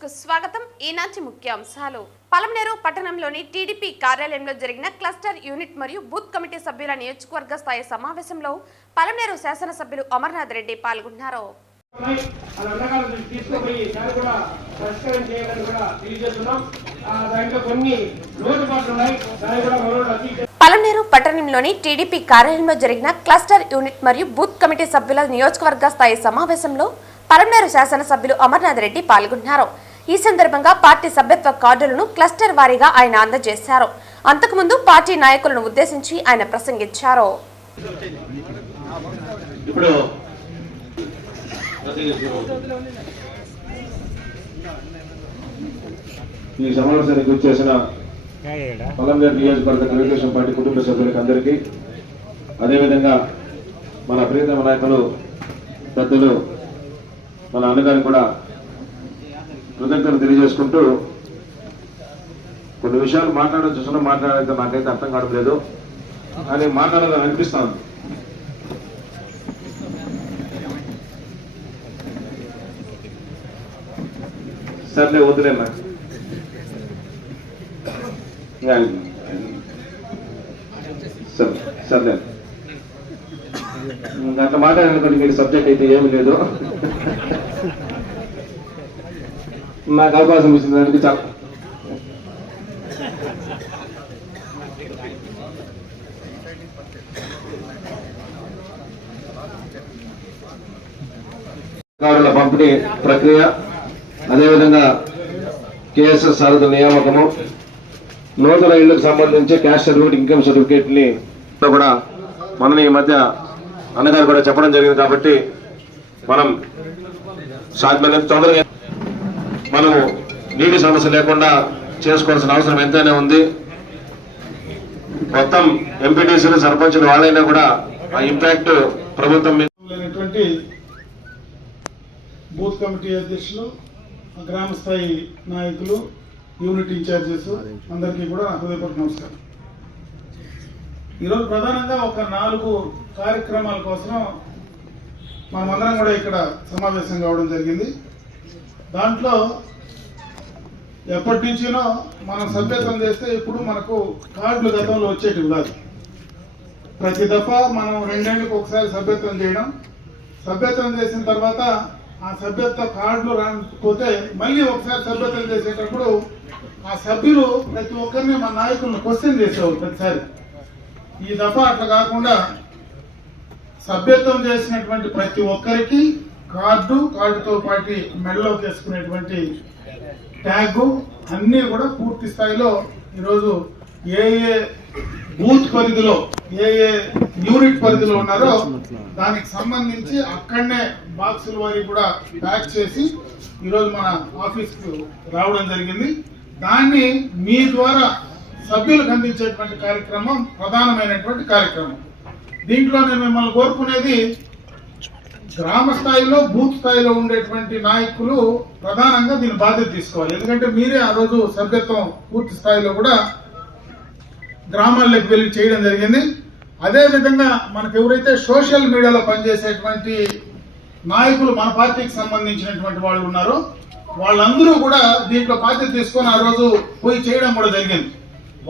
News కు స్వాగతం. ఈనాటి ముఖ్యాంశాలు. పలమనేరు పట్టణంలోని టీడీపీ కార్యాలయంలో జరిగిన క్లస్టర్ యూనిట్ మరియు బూత్ కమిటీ సభ్యుల నియోజకవర్గ స్థాయి సమావేశంలో పలమనేరు శాసనసభ్యులు అమర్నాథ్ రెడ్డి పాల్గొన్నారు. పలమనేరు పట్టణంలోని టీడీపీ కార్యాలయంలో జరిగిన క్లస్టర్ యూనిట్ మరియు బూత్ కమిటీ సభ్యుల నియోజకవర్గ స్థాయి సమావేశంలో పలమనేరు శాసనసభ్యులు అమర్నాథ్ రెడ్డి పాల్గొన్నారు. ఈ సందర్భంగా పార్టీ సభ్యత్వ కార్డులను క్లస్టర్ వారీగా ఆయన అందజేశారు. అంతకుముందు పార్టీ నాయకులను ఉద్దేశించి ఆయన ప్రసంగించారు. ఈ సమావేశానికి వచ్చేసిన పలమనేరు నియోజకవర్గ తెలుగుదేశం పార్టీ కుటుంబ సభ్యులకు అందరికీ, అదేవిధంగా మన ప్రియతమ నాయకులు పెద్దలు మన అన్నగారికి కూడా కృతజ్ఞతలు తెలియజేసుకుంటూ, కొన్ని విషయాలు మాట్లాడచ్చు మాట్లాడితే నాకైతే అర్థం కావట్లేదు అని మాట్లాడాలని అనిపిస్తాను. సర్లే వద్దులే నాకు సర్లే అట్లా మాట్లాడాలనుకోండి. మీరు సబ్జెక్ట్ అయితే ఏమి లేదు, నాకు అవకాశం ఇచ్చిన దానికి చాలా కార్డుల పంపిణీ ప్రక్రియ, అదేవిధంగా కేఎస్ఎస్ సారథ నియామకము, నూతన ఇళ్లకు సంబంధించి క్యాష్ సర్టిఫికేట్, ఇన్కమ్ సర్టిఫికేట్ ని కూడా మన ఈ మధ్య అన్నగారు కూడా చెప్పడం జరిగింది. కాబట్టి మనం సాధ్యమైనంత తొందరగా మనము నీటి సమస్య లేకుండా చేసుకోవాల్సిన అవసరం ఎంతైనా ఉంది. మొత్తం ఎంపీటీసీలు, సర్పంచులు వాళ్ళైనా కూడా ఆ ఇంపాక్ట్ ప్రభుత్వం మీద. బూత్ కమిటీ అధ్యక్షులు, గ్రామ స్థాయి నాయకులు, యూనిట్ ఇన్ఛార్జెస్ అందరికీ కూడా హృదయపూర్వక నమస్కారం. ఈరోజు ప్రధానంగా ఒక 4 కార్యక్రమాల కోసం మనమందరం కూడా ఇక్కడ సమావేశం కావడం జరిగింది. దాంట్లో ఎప్పటి నుంచినో మనం సభ్యత్వం చేస్తే ఇప్పుడు మనకు కార్డులు గతంలో వచ్చేటివి కాదు. ప్రతి దఫా మనం 2 ఏళ్ళకి ఒకసారి సభ్యత్వం చేయడం, సభ్యత్వం చేసిన తర్వాత ఆ సభ్యత్వ కార్డులు రాకపోతే మళ్ళీ ఒకసారి సభ్యత్వం చేసేటప్పుడు ఆ సభ్యులు ప్రతి ఒక్కరిని మన నాయకులను క్వశ్చన్ చేసేవారు ప్రతిసారి. ఈ దఫా అట్లా కాకుండా సభ్యత్వం చేసినటువంటి ప్రతి ఒక్కరికి కార్డుతో పాటు మెడలోకి వేసుకునేటువంటి ట్యాగ్ అన్నీ కూడా పూర్తి స్థాయిలో ఈరోజు ఏ బూత్ పరిధిలో, ఏ యూనిట్ పరిధిలో ఉన్నారో దానికి సంబంధించి అక్కడనే బాక్సుల వారి కూడా ప్యాక్ చేసి ఈరోజు మన ఆఫీస్కు రావడం జరిగింది. దాన్ని మీ ద్వారా సభ్యులకు అందించేటువంటి కార్యక్రమం ప్రధానమైనటువంటి కార్యక్రమం. దీంట్లో నేను మిమ్మల్ని కోరుకునేది, గ్రామ స్థాయిలో, బూత్ స్థాయిలో ఉండేటువంటి నాయకులు ప్రధానంగా దీని బాధ్యత తీసుకోవాలి. ఎందుకంటే మీరే ఆ రోజు సభ్యత్వం పూర్తి స్థాయిలో కూడా గ్రామాల్లోకి వెళ్ళి చేయడం జరిగింది. అదేవిధంగా మనకు ఎవరైతే సోషల్ మీడియాలో పనిచేసేటువంటి నాయకులు, మన పార్టీకి సంబంధించినటువంటి వాళ్ళు ఉన్నారో వాళ్ళందరూ కూడా దీంట్లో బాధ్యత తీసుకొని ఆ రోజు పోయి చేయడం కూడా జరిగింది.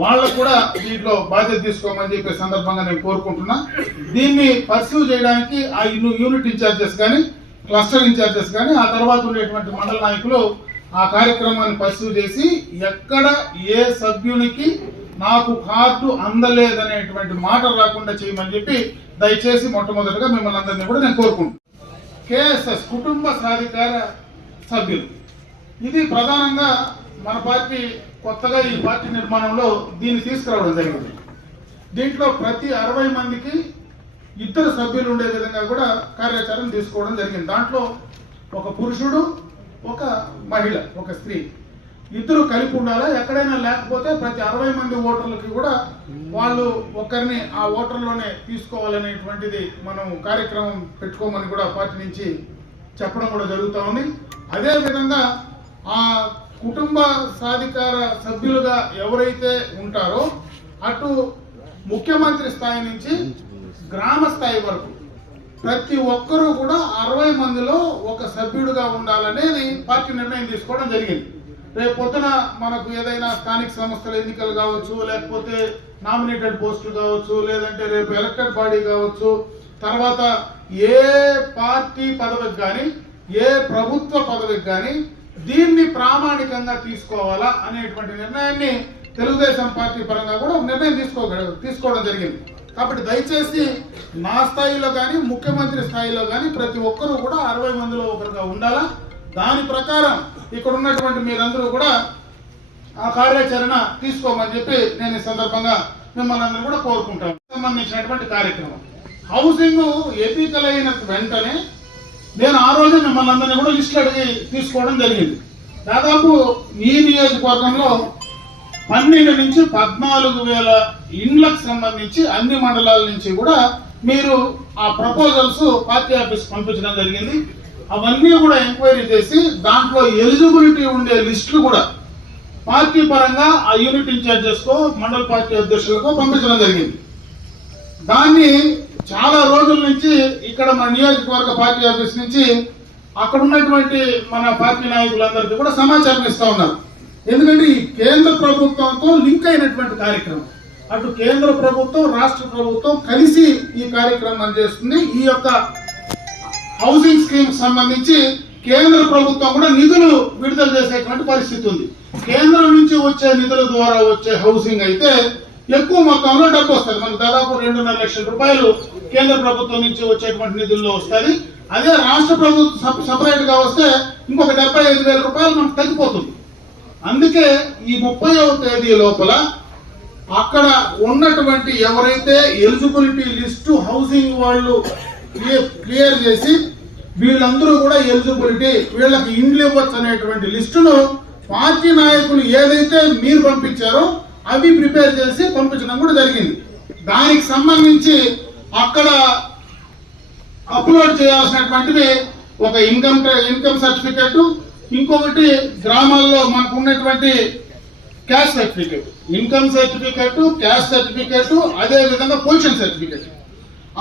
వాళ్ళకు కూడా దీంట్లో బాధ్యత తీసుకోమని చెప్పే సందర్భంగా నేను కోరుకుంటున్నా. దీన్ని పర్సీవ్ చేయడానికి ఆ యూనిట్ ఇన్ఛార్జెస్ కానీ, క్లస్టర్ ఇన్ఛార్జెస్ కానీ, ఆ తర్వాత ఉండేటువంటి మండల నాయకులు ఆ కార్యక్రమాన్ని పర్సీవ్ చేసి ఎక్కడ ఏ సభ్యునికి నాకు కార్డు అందలేదనేటువంటి మాట రాకుండా చేయమని చెప్పి దయచేసి మొట్టమొదటిగా మిమ్మల్ని అందరినీ కూడా నేను కోరుకుంటున్నాను. కేఎస్ఎస్ కుటుంబ సాధికార సభ్యులు, ఇది ప్రధానంగా మన పార్టీ కొత్తగా ఈ పార్టీ నిర్మాణంలో దీన్ని తీసుకురావడం జరిగింది. దీంట్లో ప్రతి 60 మందికి 2 సభ్యులు ఉండే విధంగా కూడా కార్యాచరణ తీసుకోవడం జరిగింది. దాంట్లో ఒక పురుషుడు, ఒక మహిళ, ఒక స్త్రీ, 2 కలిపి ఉండాలా. ఎక్కడైనా లేకపోతే ప్రతి 60 మంది ఓటర్లకి కూడా వాళ్ళు ఒకరిని ఆ ఓటర్లోనే తీసుకోవాలనేటువంటిది మనం కార్యక్రమం పెట్టుకోమని కూడా పార్టీ నుంచి చెప్పడం కూడా జరుగుతూ ఉంది. అదేవిధంగా ఆ కుటుంబ సాధికార సభ్యులుగా ఎవరైతే ఉంటారో అటు ముఖ్యమంత్రి స్థాయి నుంచి గ్రామ స్థాయి వరకు ప్రతి ఒక్కరూ కూడా 60 మందిలో ఒక సభ్యుడిగా ఉండాలనేది పార్టీ నిర్ణయం తీసుకోవడం జరిగింది. రేపు పొద్దున మనకు ఏదైనా స్థానిక సంస్థల ఎన్నికలు కావచ్చు, లేకపోతే నామినేటెడ్ పోస్టులు కావచ్చు, లేదంటే రేపు ఎలక్టెడ్ బాడీ కావచ్చు, తర్వాత ఏ పార్టీ పదవికి కానీ ఏ ప్రభుత్వ పదవికి కానీ దీన్ని ప్రామాణికంగా తీసుకోవాలా అనేటువంటి నిర్ణయాన్ని తెలుగుదేశం పార్టీ పరంగా కూడా నిర్ణయం తీసుకోవడం జరిగింది. కాబట్టి దయచేసి నా స్థాయిలో కానీ ముఖ్యమంత్రి స్థాయిలో కానీ ప్రతి ఒక్కరూ కూడా 60 మందిలో ఒకరుగా ఉండాలా. దాని ప్రకారం ఇక్కడ ఉన్నటువంటి మీరందరూ కూడా ఆ కార్యాచరణ తీసుకోమని చెప్పి నేను ఈ సందర్భంగా మిమ్మల్ని అందరూ కూడా కోరుకుంటాను. సంబంధించినటువంటి కార్యక్రమం హౌసింగ్ ఎన్నికలైన వెంటనే నేను ఆ రోజు మిమ్మల్ని అందరినీ కూడా లిస్టులు అడిగి తీసుకోవడం జరిగింది. దాదాపు ఈ నియోజకవర్గంలో 12 నుంచి 14,000 ఇండ్లకు సంబంధించి అన్ని మండలాల నుంచి కూడా మీరు ఆ ప్రపోజల్స్ పార్టీ ఆఫీస్ పంపించడం జరిగింది. అవన్నీ కూడా ఎంక్వైరీ చేసి దాంట్లో ఎలిజిబిలిటీ ఉండే లిస్టులు కూడా పార్టీ పరంగా ఆ యూనిట్ ఇన్ఛార్జెస్కో మండల పార్టీ అధ్యక్షులకో పంపించడం జరిగింది. దాన్ని చాలా రోజుల నుంచి ఇక్కడ మన నియోజకవర్గ పార్టీ ఆఫీస్ నుంచి అక్కడ ఉన్నటువంటి మన పార్టీ నాయకులందరికీ కూడా సమాచారం ఇస్తా ఉన్నారు. ఎందుకంటే ఈ కేంద్ర ప్రభుత్వంతో లింక్ అయినటువంటి కార్యక్రమం, అటు కేంద్ర ప్రభుత్వం రాష్ట్ర ప్రభుత్వం కలిసి ఈ కార్యక్రమం చేస్తుంది. ఈ యొక్క హౌసింగ్ స్కీమ్ సంబంధించి కేంద్ర ప్రభుత్వం కూడా నిధులు విడుదల చేసేటువంటి పరిస్థితి ఉంది. కేంద్రం నుంచి వచ్చే నిధుల ద్వారా వచ్చే హౌసింగ్ అయితే ఎక్కువ మొత్తంలో డబ్బు వస్తుంది. మనకు దాదాపు 2.5 లక్షల రూపాయలు కేంద్ర ప్రభుత్వం నుంచి వచ్చేటువంటి నిధుల్లో వస్తుంది. అదే రాష్ట్ర ప్రభుత్వం సపరేట్ గా వస్తే ఇంకొక 75,000 రూపాయలు మనకు తగ్గిపోతుంది. అందుకే ఈ 30వ తేదీ లోపల అక్కడ ఉన్నటువంటి ఎవరైతే ఎలిజిబిలిటీ లిస్టు హౌసింగ్ వాళ్ళు క్లియర్ చేసి వీళ్ళందరూ కూడా ఎలిజిబిలిటీ వీళ్ళకి ఇండ్లు ఇవ్వచ్చు అనేటువంటి లిస్టును పార్టీ నాయకులు ఏదైతే మీరు పంపించారో అవి ప్రిపేర్ చేసి పంపించడం కూడా జరిగింది. దానికి సంబంధించి అక్కడ అప్లోడ్ చేయాల్సినటువంటివి ఒక ఇన్కమ్ సర్టిఫికేట్, ఇంకొకటి గ్రామాల్లో మనకు ఉన్నటువంటి caste certificate, income certificate, caste certificate, అదే విధంగా పొజిషన్ సర్టిఫికేట్,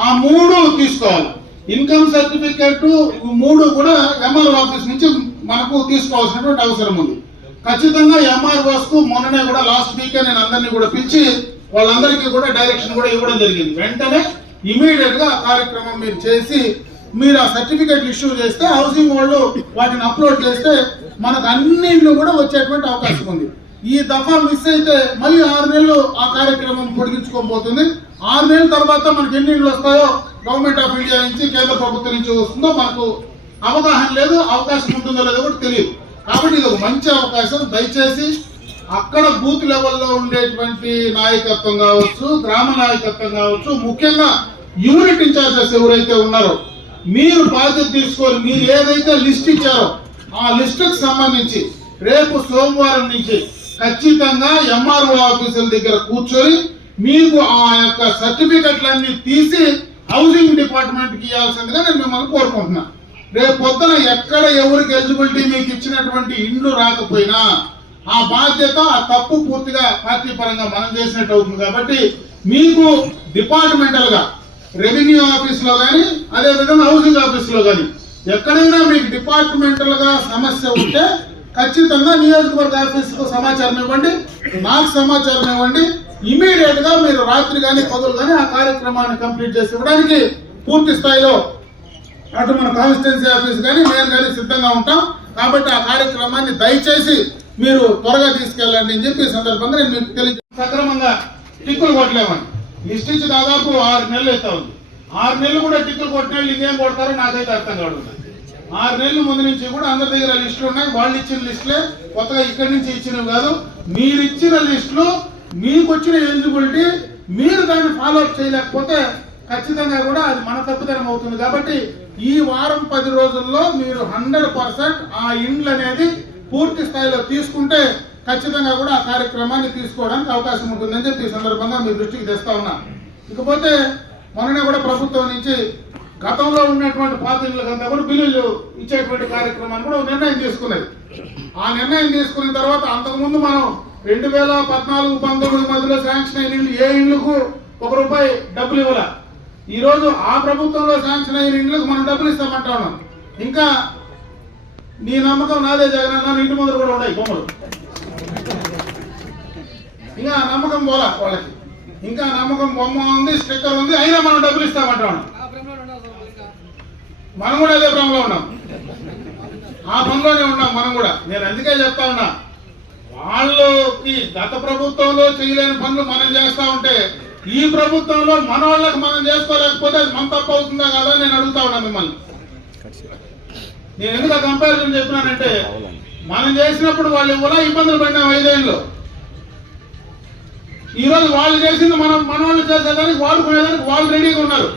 ఆ 3 తీసుకోవాలి. ఇన్కమ్ సర్టిఫికేట్ 3 కూడా ఎంఆర్ఓ ఆఫీస్ నుంచి మనకు తీసుకోవాల్సినటువంటి అవసరం ఉంది. ఖచ్చితంగా ఎంఆర్ఓస్ కు మొన్ననే కూడా లాస్ట్ వీకే నేను అందరినీ కూడా పిలిచి వాళ్ళందరికీ కూడా డైరెక్షన్ కూడా ఇవ్వడం జరిగింది. వెంటనే ఇమీడియట్ గా ఆ కార్యక్రమం మీరు చేసి మీరు ఆ సర్టిఫికేట్ ఇష్యూ చేస్తే హౌసింగ్ వాళ్ళు వాటిని అప్లోడ్ చేస్తే మనకు అన్నింటిలో కూడా వచ్చేటువంటి అవకాశం ఉంది. ఈ దఫా మిస్ అయితే మళ్ళీ 6 నెలలు ఆ కార్యక్రమం పొడిగించుకోబోతుంది. 6 నెలల తర్వాత మనకి ఎన్ని ఇండ్లు వస్తాయో గవర్నమెంట్ ఆఫ్ ఇండియా నుంచి కేంద్ర ప్రభుత్వం నుంచి వస్తుందో మనకు అవగాహన లేదు, అవకాశం ఉంటుందో లేదో కూడా తెలియదు. కాబట్టి ఇది ఒక మంచి అవకాశం. దయచేసి అక్కడ బూత్ లెవెల్లో ఉండేటువంటి నాయకత్వం కావచ్చు, గ్రామ నాయకత్వం కావచ్చు, ముఖ్యంగా యూనిట్ ఇన్ఛార్జెస్ ఎవరైతే ఉన్నారో మీరు బాధ్యత తీసుకొని మీరు ఏదైతే లిస్ట్ ఇచ్చారో ఆ లిస్టుకు సంబంధించి రేపు సోమవారం నుంచి ఖచ్చితంగా ఎంఆర్ఓ ఆఫీసుల దగ్గర కూర్చొని మీకు ఆ యొక్క సర్టిఫికెట్లన్నీ తీసి హౌసింగ్ డిపార్ట్మెంట్ కి ఇవ్వాల్సిందిగా నేను మిమ్మల్ని కోరుకుంటున్నా. రేపు పొద్దున ఎక్కడ ఎవరికి ఎలిజిబిలిటీ మీకు ఇచ్చినటువంటి ఇండ్లు రాకపోయినా ఆ బాధ్యత ఆ తప్పు పూర్తిగా పార్టీ పరంగా మనం చేసినట్టు అవుతుంది. కాబట్టి మీకు డిపార్ట్మెంటల్ గా రెవెన్యూ ఆఫీస్ లో కానీ అదే విధంగా హౌసింగ్ ఆఫీస్ లో కానీ ఎక్కడైనా మీకు డిపార్ట్మెంటల్ గా సమస్య ఉంటే ఖచ్చితంగా నియోజకవర్గ ఆఫీస్ కు సమాచారం ఇవ్వండి, నాకు సమాచారం ఇవ్వండి. ఇమీడియట్ గా మీరు రాత్రి కానీ పగలు కానీ ఆ కార్యక్రమాన్ని కంప్లీట్ చేసి ఇవ్వడానికి పూర్తి స్థాయిలో అటు మన కాన్స్టిట్యున్సీ ఆఫీస్ కానీ నేను కానీ సిద్ధంగా ఉంటాం. కాబట్టి ఆ కార్యక్రమాన్ని దయచేసి మీరు త్వరగా తీసుకెళ్ళండి అని చెప్పి సందర్భంగా నేను మీకు తెలియజేస్తాను. సక్రమంగా టిక్కులు కొట్టలేమని లిస్ట్ ఇచ్చి దాదాపు 6 నెలలు అవుతా ఉంది. 6 నెలలు కూడా టిక్కులు కొట్టిన వాళ్ళు ఇంకేం కొడతారో నాకైతే అర్థం కాదు. 6 నెలల ముందు నుంచి కూడా అందరి దగ్గర లిస్టులు ఉన్నాయి. వాళ్ళు ఇచ్చిన లిస్టులే, కొత్తగా ఇక్కడి నుంచి ఇచ్చినవి కాదు. మీరు ఇచ్చిన లిస్టులు మీకు వచ్చిన ఎలిజిబిలిటీ మీరు దాన్ని ఫాలో అప్ చేయలేకపోతే ఖచ్చితంగా కూడా అది మన తప్పుదనం అవుతుంది. కాబట్టి ఈ వారం 10 రోజుల్లో మీరు 100% ఆ ఇండ్లు అనేది పూర్తి స్థాయిలో తీసుకుంటే ఖచ్చితంగా కూడా ఆ కార్యక్రమాన్ని తీసుకోవడానికి అవకాశం ఉంటుందని చెప్పి ఈ సందర్భంగా మీ దృష్టికి తెస్తా ఉన్నా. ఇకపోతే మొన్ననే కూడా ప్రభుత్వం నుంచి గతంలో ఉన్నటువంటి పాత ఇళ్ళకంతా కూడా బిల్లులు ఇచ్చేటువంటి కార్యక్రమాన్ని కూడా నిర్ణయం తీసుకున్నది. ఆ నిర్ణయం తీసుకున్న తర్వాత అంతకుముందు మనం 2014-19 మధ్యలో శాంక్షన్ అయిన ఇళ్ళు ఏ ఇళ్లకు ₹1 డబ్బులు ఇవ్వాల. ఈరోజు ఆ ప్రభుత్వంలో శాంక్షన్ అయిన ఇండ్లకు మనం డబ్బులు ఇస్తామంటా ఉన్నాం. ఇంకా నీ నమ్మకం నాదే జగన్ ఇంటి ముందర కూడా ఉన్నాయి బొమ్మలు. ఇంకా నమ్మకం పోలా వాళ్ళకి, ఇంకా నమ్మకం బొమ్మ ఉంది, స్టిక్కర్ ఉంది, అయినా మనం డబ్బులు ఇస్తామంటా ఉన్నాం. మనం కూడా అదే భ్రమలో ఉన్నాం, ఆ పనిలోనే ఉన్నాం మనం కూడా. నేను అందుకే చెప్తా ఉన్నా, వాళ్ళకి గత ప్రభుత్వంలో చేయలేని పనులు మనం చేస్తా ఉంటే ఈ ప్రభుత్వంలో మన వాళ్ళకి మనం చేసుకోలేకపోతే అది మన తప్పు అవుతుందా కదా నేను అడుగుతా ఉన్నా మిమ్మల్ని. నేను ఎందుకు ఆ కంపారిజన్ చెప్పినానంటే, మనం చేసినప్పుడు వాళ్ళు ఇవ్వలా, ఇబ్బందులు పడినాం 5 ఏళ్ళు. ఈరోజు వాళ్ళు చేసింది మన వాళ్ళు చేసేదానికి వాడుకునేదానికి వాళ్ళు రెడీగా ఉన్నారు.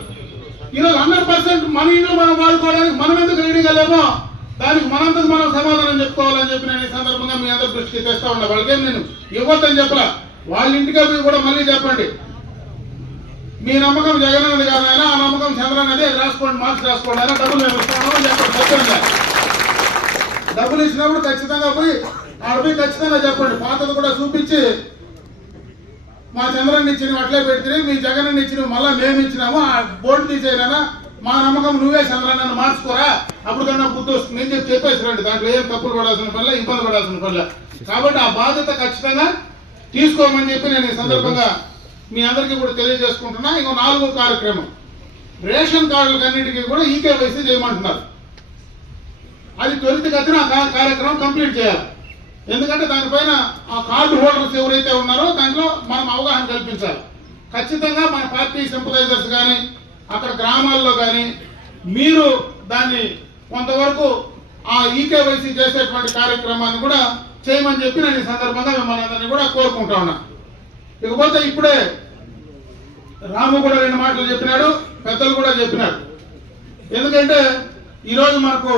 ఈరోజు 100% మన ఇంట్లో మనం వాడుకోవడానికి మనం ఎందుకు రెడీగా లేమో దానికి మనంతకు మనం సమాధానం చెప్పుకోవాలని చెప్పి నేను ఈ సందర్భంగా మీ అందరి దృష్టికి తెస్తా ఉన్నా. వాళ్ళకేం నేను ఇవ్వద్దని చెప్పలా, వాళ్ళ ఇంటికి పోయి కూడా మళ్ళీ చెప్పండి, మీ నమ్మకం జగన్ అన్నది కాదైనా ఆ నమ్మకం చంద్రన్ అదే, రాసుకోండి, మార్క్స్ రాసుకోండి అయినా డబ్బులు మేము ఇస్తామని చెప్పండి. సత్యంగా డబ్బులు ఇచ్చినప్పుడు ఖచ్చితంగా పోయి ఆడపోయి ఖచ్చితంగా చెప్పండి. పాతది కూడా చూపించి, మా చంద్రన్ ఇచ్చినవి అట్లే పెడితే మీ జగన్ ఇచ్చినవి మళ్ళీ మేము ఇచ్చినాము, ఆ బోర్డు తీసేనా, మా నమ్మకం నువ్వే చంద్రన్న మార్చుకోరా, అప్పుడు కన్నా బుద్ధి వస్తుంది అని చెప్పేసి రండి. దాంట్లో ఏం తప్పులు పడాల్సిన పనుల, ఇబ్బంది పడాల్సిన పనుల. కాబట్టి ఆ బాధ్యత ఖచ్చితంగా తీసుకోమని చెప్పి నేను ఈ సందర్భంగా మీ అందరికీ కూడా తెలియజేసుకుంటున్నా. ఇంకో 4వ కార్యక్రమం, రేషన్ కార్డులకు అన్నిటికీ కూడా ఈకేవైసీ చేయమంటున్నారు. అది త్వరితగతిన ఆ కార్యక్రమం కంప్లీట్ చేయాలి. ఎందుకంటే దానిపైన ఆ కార్డు హోల్డర్స్ ఎవరైతే ఉన్నారో దాంట్లో మనం అవగాహన కల్పించాలి. ఖచ్చితంగా మన పార్టీ సింపథైజర్స్ కానీ అక్కడ గ్రామాల్లో కానీ మీరు దాన్ని కొంతవరకు ఆ ఈకేవైసీ చేసేటువంటి కార్యక్రమాన్ని కూడా చేయమని చెప్పి నేను ఈ సందర్భంగా మిమ్మల్ని అందరినీ కూడా కోరుకుంటా ఉన్నా. ఇకపోతే ఇప్పుడే రాము కూడా 2 మాటలు చెప్పినాడు, పెద్దలు కూడా చెప్పినాడు. ఎందుకంటే ఈరోజు మనకు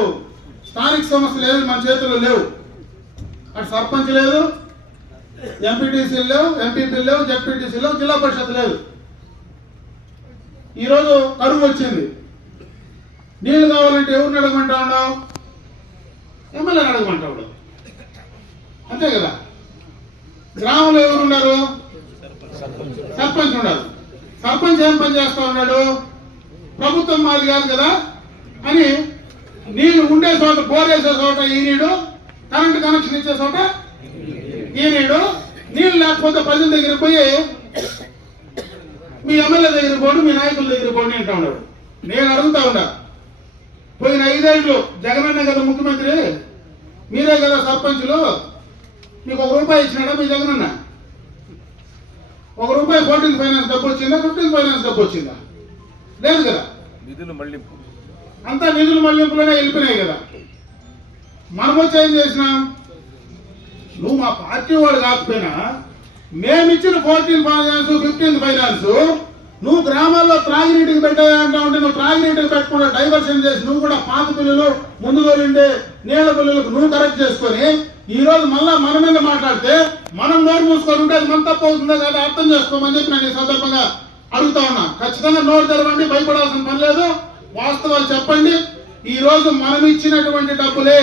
స్థానిక సమస్యలు ఏవి మన చేతుల్లో లేవు. అటు సర్పంచ్ లేదు, ఎంపీటీసీలు లేవు, ఎంపీపీలు లేవు, జెడ్పీటీసీలు లేవు, జిల్లా పరిషత్ లేదు. ఈరోజు కరువు వచ్చింది, నీళ్లు కావాలంటే ఎవరిని అడగమంటా ఉన్నావు? ఎమ్మెల్యేని అడగమంటావు, అంతే కదా. గ్రామంలో ఎవరున్నారు? సర్పంచ్ ఉన్నారు. సర్పంచ్ ఏం పని చేస్తా ఉన్నాడు? ప్రభుత్వం మాది కాదు కదా అని నీళ్లు ఉండే చోట, బోరేసే చోట ఈనీడు, కరెంటు కనెక్షన్ ఇచ్చే చోట ఈనీడు, నీళ్లు లేకపోతే ప్రజల దగ్గర పోయి మీ ఎమ్మెల్యే దగ్గర పోండి, మీ నాయకుల దగ్గర పోండి అంటా ఉన్నాడు. నేను అడుగుతా ఉన్నా, పోయిన 5 ఏళ్ళు జగనన్న కదా ముఖ్యమంత్రి, మీరే కదా సర్పంచులు, మీకు 1 రూపాయి ఇచ్చినాడా మీ జగనన్న? 1 రూపాయి 14th ఫైనాన్స్ డబ్బు వచ్చిందా, 15th ఫైనాన్స్ డబ్బు వచ్చిందా? లేదు కదా. అంతా నిధులు మళ్లింపులోనే వెళ్ళిపోయినాయి కదా. మనం వచ్చి ఏం చేసినాం? నువ్వు మా పార్టీ వాడు కాకపోయినా మేమిచ్చిన 14th ఫైనాన్స్ 15th ఫైనాన్స్ నువ్వు గ్రామాల్లో త్రాగినీటికి పెట్టాయంటా ఉంటే నువ్వు త్రాగినీటికి పెట్టకుండా డైవర్షన్ చేసి నువ్వు కూడా పాత బిల్లులు ముందు తోలిండే నీళ్ల బిల్లులకు నువ్వు కరెక్ట్ చేసుకొని ఈ రోజు మళ్ళా మన మీద మాట్లాడితే మనం నోరు మూసుకొని ఉంటే అది మన తప్పు అవుతుందో కదా అర్థం చేసుకోమని చెప్పి నేను ఈ సందర్భంగా అడుగుతా ఉన్నా. ఖచ్చితంగా నోరు తెరవండి, భయపడాల్సిన పని లేదు, వాస్తవాలు చెప్పండి. ఈ రోజు మనం ఇచ్చినటువంటి డబ్బులే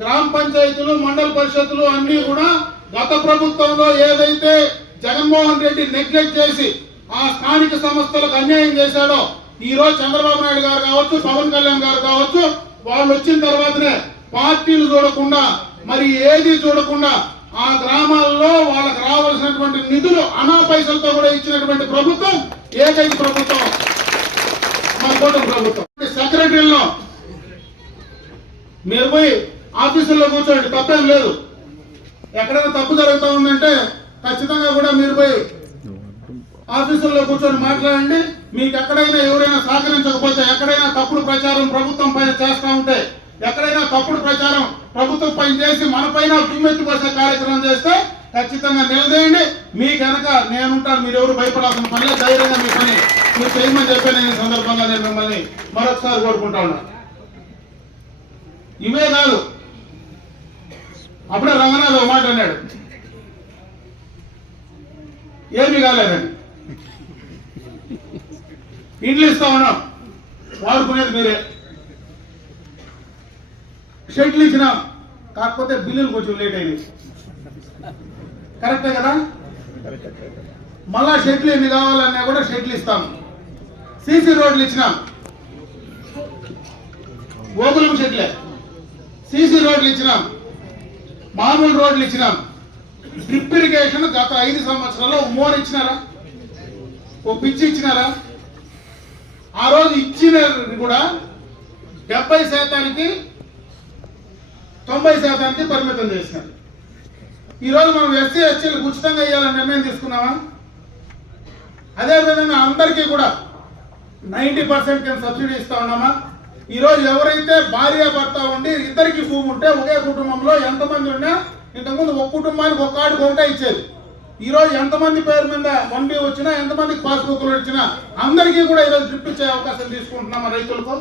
గ్రామ పంచాయతీలు, మండల పరిషత్తులు అన్ని కూడా గత ప్రభుత్వంలో ఏదైతే జగన్మోహన్ రెడ్డి నెగ్లెక్ట్ చేసి ఆ స్థానిక సంస్థలకు అన్యాయం చేశాడో, ఈ రోజు చంద్రబాబు నాయుడు గారు కావచ్చు, పవన్ కళ్యాణ్ గారు కావచ్చు, వాళ్ళు వచ్చిన తర్వాతనే పార్టీలు చూడకుండా మరి ఏది చూడకుండా ఆ గ్రామాల్లో వాళ్ళకి రావాల్సినటువంటి నిధులు అనా పైసలతో కూడా ఇచ్చినటువంటి ప్రభుత్వం ఏకైక ప్రభుత్వం మన కూటమి ప్రభుత్వం. సెక్రటరీలో మీరు పోయి ఆఫీసుల్లో కూర్చోండి, తప్పేం లేదు. ఎక్కడైనా తప్పు జరుగుతూ ఉందంటే ఖచ్చితంగా కూడా మీరు పోయి ఆఫీసుల్లో కూర్చొని మాట్లాడండి. మీకు ఎక్కడైనా ఎవరైనా సహకరించకపోతే, ఎక్కడైనా తప్పుడు ప్రచారం ప్రభుత్వం పైన చేస్తూ ఉంటే, ఎక్కడైనా తప్పుడు ప్రచారం ప్రభుత్వం పైన చేసి మన పైన దుమ్మెత్తి పోసే కార్యక్రమం చేస్తే ఖచ్చితంగా నిలదేయండి. మీకు కనుక నేనుంటాను, మీరు ఎవరు భయపడాల్సిన పని, ధైర్యంగా మీ పని మీరు చేయమని చెప్పి నేను ఈ సందర్భంగా నేను మిమ్మల్ని మరొకసారి కోరుకుంటా ఉన్నా. ఇవే కాదు, అప్పుడే రంగనాథ్ ఒక మాట అన్నాడు, ఏమీ కాలేదండి, ఇండ్లు ఇస్తా ఉన్నాం, వాడుకునేది మీరే, షెడ్లు ఇచ్చినాం, కాకపోతే బిల్లులు కొంచెం లేట్ అయినాయి. కరెక్టే కదా. మళ్ళా షెడ్లు ఎన్ని కావాలన్నా కూడా షెడ్లు ఇస్తాం. సీసీ రోడ్లు ఇచ్చినాం, ఓగులం చెట్లే సీసీ రోడ్లు ఇచ్చినాం, మామూలు రోడ్లు ఇచ్చినాం. డ్రిప్ ఇరిగేషన్ గత 5 సంవత్సరాల్లో మోర్ ఇచ్చినారా, ఓ పిచ్చి ఇచ్చినారా? ఆ రోజు ఇచ్చిన కూడా 70%కి 90%కి పరిమితం చేసినారు. ఈరోజు మనం ఎస్సీ ఎస్టీలకు ఉచితంగా ఇవ్వాలని నిర్ణయం తీసుకున్నామా? అదేవిధంగా అందరికీ కూడా 90% కింద సబ్సిడీ ఇస్తా ఉన్నామా? ఈరోజు ఎవరైతే భార్యాభర్త ఉండి ఇద్దరికి భూమి ఉంటే ఒకే కుటుంబంలో ఎంతమంది ఉన్నా ఇంతకుముందు ఒక కుటుంబానికి ఒక కార్డు ఒకటే ఇచ్చేది. ఈరోజు ఎంతమంది పేరు మీద 1B వచ్చినా, ఎంతమందికి పాస్బుక్లు వచ్చినా అందరికీ కూడా ఈరోజు డ్రిప్ ఇచ్చే అవకాశం తీసుకుంటున్నామా రైతులకు?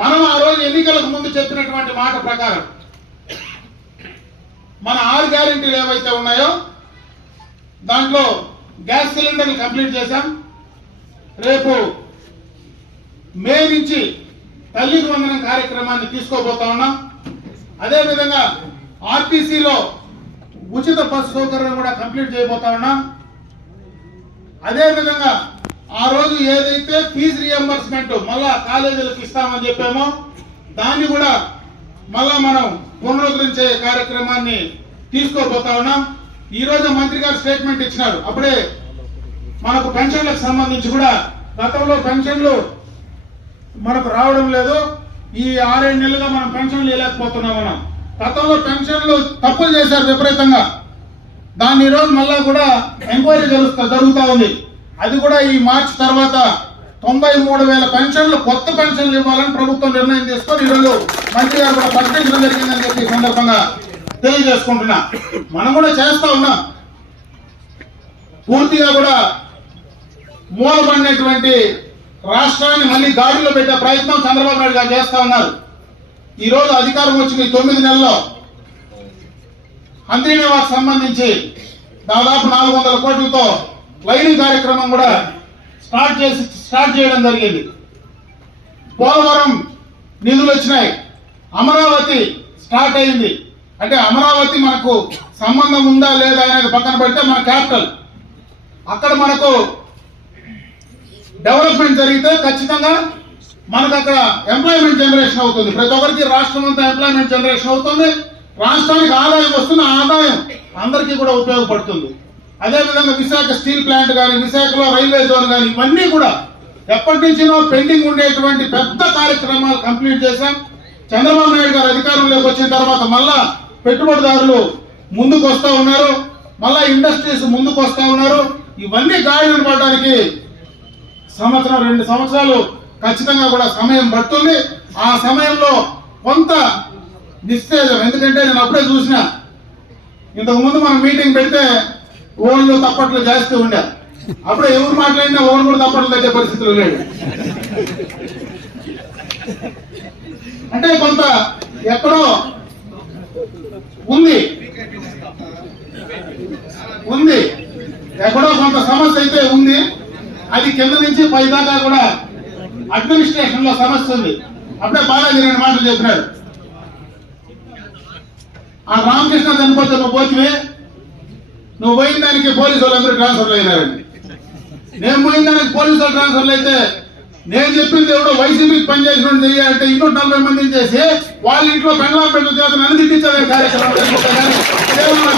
మనం ఆ రోజు ఎన్నికలకు ముందు చెప్పినటువంటి మాట ప్రకారం మన 6 గ్యారెంటీలు ఏవైతే ఉన్నాయో దాంట్లో గ్యాస్ సిలిండర్లు కంప్లీట్ చేశాం. రేపు మే నుంచి తల్లికి వందనం కార్యక్రమాన్ని తీసుకోబోతా ఉన్నాం. అదేవిధంగా ఆర్టీసీలో ఉచిత బస్సు సౌకర్యం కూడా కంప్లీట్ చేయబోతా ఉన్నాం. అదేవిధంగా ఆ రోజు ఏదైతే ఫీజు రియంబర్స్మెంట్ మళ్ళా కాలేజీలకు ఇస్తామని చెప్పామో దాన్ని కూడా మళ్ళా మనం పునరుద్ధరించే కార్యక్రమాన్ని తీసుకోబోతా ఉన్నాం. ఈ రోజు మంత్రి గారు స్టేట్మెంట్ ఇచ్చినారు. అప్పుడే మనకు పెన్షన్లకు సంబంధించి కూడా గతంలో పెన్షన్లు మనకు రావడం లేదు, ఈ 6-7 నెలలుగా మనం పెన్షన్లు ఇవ్వలేకపోతున్నాం. మనం గతంలో పెన్షన్లు తప్పులు చేశారు విపరీతంగా, దాన్ని ఈరోజు మళ్ళా కూడా ఎంక్వైరీ జరుగుతూ ఉంది. అది కూడా ఈ మార్చి తర్వాత 93,000 పెన్షన్లు కొత్త పెన్షన్లు ఇవ్వాలని ప్రభుత్వం నిర్ణయం తీసుకొని ఈరోజు మంత్రి గారు కూడా ప్రకటించడం జరిగిందని చెప్పి ఈ సందర్భంగా తెలియజేసుకుంటున్నా. మనం కూడా చేస్తా ఉన్నాం. పూర్తిగా కూడా మూలబడినటువంటి రాష్ట్రాన్ని మళ్ళీ గాడిలో పెట్టే ప్రయత్నం చంద్రబాబు నాయుడు గారు చేస్తా ఉన్నారు. ఈ రోజు అధికారం వచ్చిన 9 నెలల్లో హంద్రీనివాస్ సంబంధించి దాదాపు 400 కోట్లతో లైనింగ్ కార్యక్రమం కూడా స్టార్ట్ చేయడం జరిగింది. పోలవరం నిధులు వచ్చినాయి, అమరావతి స్టార్ట్ అయింది. అంటే అమరావతి మనకు సంబంధం ఉందా లేదా అనేది పక్కన పెడితే మన క్యాపిటల్, అక్కడ మనకు డెవలప్మెంట్ జరిగితే ఖచ్చితంగా మనకు అక్కడ ఎంప్లాయ్మెంట్ జనరేషన్ అవుతుంది. ప్రతి ఒక్కరికి రాష్ట్రం అంతా ఎంప్లాయ్మెంట్ జనరేషన్ అవుతుంది. రాష్ట్రానికి ఆదాయం వస్తున్న ఆదాయం అందరికీ కూడా ఉపయోగపడుతుంది. అదేవిధంగా విశాఖ స్టీల్ ప్లాంట్ కానీ, విశాఖలో రైల్వే జోన్ కానీ, ఇవన్నీ కూడా ఎప్పటి నుంచినో పెండింగ్ ఉండేటువంటి పెద్ద కార్యక్రమాలు కంప్లీట్ చేశాం. చంద్రబాబు నాయుడు గారు అధికారంలోకి వచ్చిన తర్వాత మళ్ళా పెట్టుబడిదారులు ముందుకు వస్తూ ఉన్నారు, మళ్ళా ఇండస్ట్రీస్ ముందుకు వస్తూ ఉన్నారు. ఇవన్నీ గాడిన పడడానికి 1-2 సంవత్సరాలు ఖచ్చితంగా కూడా సమయం పడుతుంది. ఆ సమయంలో కొంత నిస్తేజం, ఎందుకంటే నేను అప్పుడే చూసిన, ఇంతకు ముందు మనం మీటింగ్ పెడితే ఓళ్ళు తప్పట్లు చేస్తూ ఉండారు. అప్పుడే ఎవరు మాట్లాడినా ఓళ్ళు కూడా తప్పట్లు తగ్గే పరిస్థితులు లేడు. అంటే కొంత ఎక్కడో ఉంది ఎక్కడో కొంత సమస్య అయితే ఉంది. అది కింద నుంచి పై దాకా కూడా అడ్మినిస్ట్రేషన్ లో సమస్య ఉంది. అప్పుడే బాలాజీ 2 మాటలు చెప్పినాడు. ఆ రామకృష్ణ చనిపోతే నువ్వు పోతివే, నువ్వు పోయిన దానికి పోలీసు వాళ్ళందరూ ట్రాన్స్ఫర్లు అయినారండి. నేను పోయిన దానికి పోలీసు వాళ్ళు ట్రాన్స్ఫర్లు అయితే నేను చెప్పింది ఎవడో వైసీపీకి పనిచేసిన చేయాలంటే 240 మందిని చేసి వాళ్ళ ఇంట్లో పెండ్లాం పెట్టు చేత నన్ను తిట్టించే కార్యక్రమం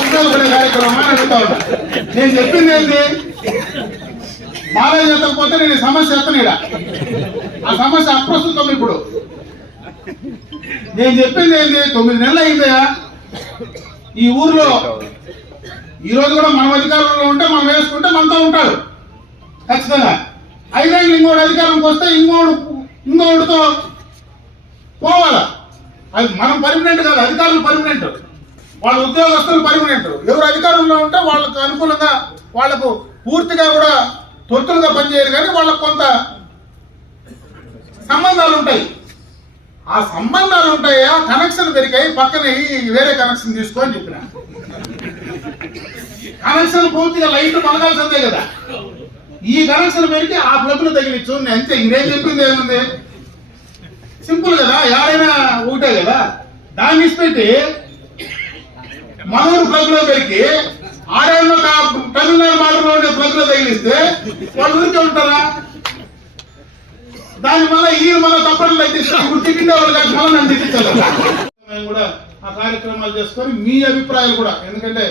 ఉపయోగపడే కార్యక్రమం అని అడుగుతా ఉన్నా. నేను చెప్పింది ఏంటి, బాలయ్య ఎత్తకపోతే నేను ఈ సమస్య ఎత్తనేడా, ఆ సమస్య అప్రస్తుతం. ఇప్పుడు నేను చెప్పింది ఏంటి, 9 నెలలు అయిందా ఈ ఊర్లో. ఈ రోజు కూడా మనం అధికారంలో ఉంటే మనం వేసుకుంటే మనతో ఉంటాడు ఖచ్చితంగా. 5 ఏళ్ళు ఇంకోటి అధికారంకి వస్తే ఇంకోటితో పోవాలా. అది మనం పర్మనెంట్ కాదు, అధికారులు పర్మనెంట్, వాళ్ళ ఉద్యోగస్తులు పర్మనెంట్. ఎవరు అధికారంలో ఉంటే వాళ్ళకు అనుకూలంగా, వాళ్లకు పూర్తిగా కూడా తొత్తులుగా పనిచేయరు, కానీ వాళ్ళకు కొంత సంబంధాలు ఉంటాయి. ఆ సంబంధాలు ఉంటాయా, కనెక్షన్ పెరిగాయి, పక్కన వేరే కనెక్షన్ తీసుకొని చెప్పిన కనెక్షన్ పూర్తిగా లైట్ పలకాల్సిందే కదా. ఈ కనెక్షన్ పెరిగి ఆ ప్లగ్లు తగిలిచ్చు అంతే. ఇంకేం చెప్పింది ఏముంది, సింపుల్ కదా, ఎవరైనా ఒకటే కదా. దాన్ని ఇచ్చిపెట్టి మనూరు ప్లగ్ లో పెరిగి ఆడేళ్ళు తమిళనాడు మాటలో ఉండే ప్రజలు తగిలిస్తే వాళ్ళు ఊరికే ఉంటారా? దాని మళ్ళీ ఈ మన తప్పట్లు తగ్గిస్తారు. ఇప్పుడు తిట్టిండే వాళ్ళు కాదు, మళ్ళీ నన్ను తిట్టించాలి. మేము కూడా ఆ కార్యక్రమాలు చేసుకొని మీ అభిప్రాయాలు కూడా, ఎందుకంటే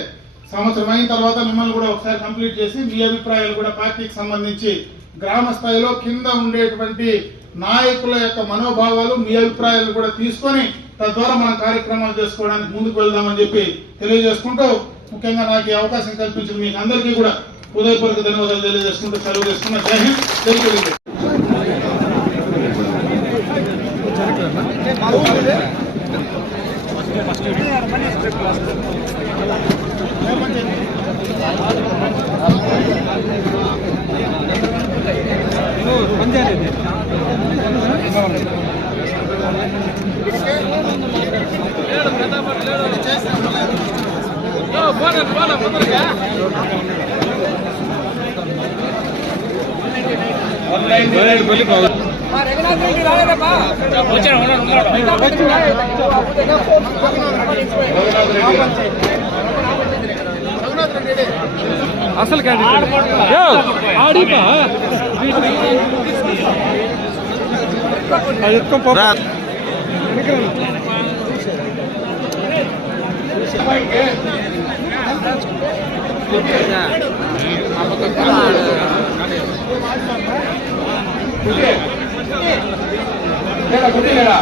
సంవత్సరం అయిన తర్వాత మిమ్మల్ని కూడా ఒకసారి కంప్లీట్ చేసి మీ అభిప్రాయాలు కూడా పార్టీకి సంబంధించి గ్రామ స్థాయిలో కింద ఉండేటువంటి నాయకుల యొక్క మనోభావాలు మీ అభిప్రాయాలు కూడా తీసుకొని తద్వారా మనం కార్యక్రమాలు చేసుకోవడానికి ముందుకు వెళ్దామని చెప్పి తెలియజేసుకుంటూ, ముఖ్యంగా నాకు ఈ అవకాశం కల్పించిన మీకు అందరికీ కూడా హృదయపూర్వక ధన్యవాదాలు తెలియజేసుకుంటూ సెలవు చేసుకున్న. జై హింద్, జై తెలుగు. అసలు కుట్టిలేరా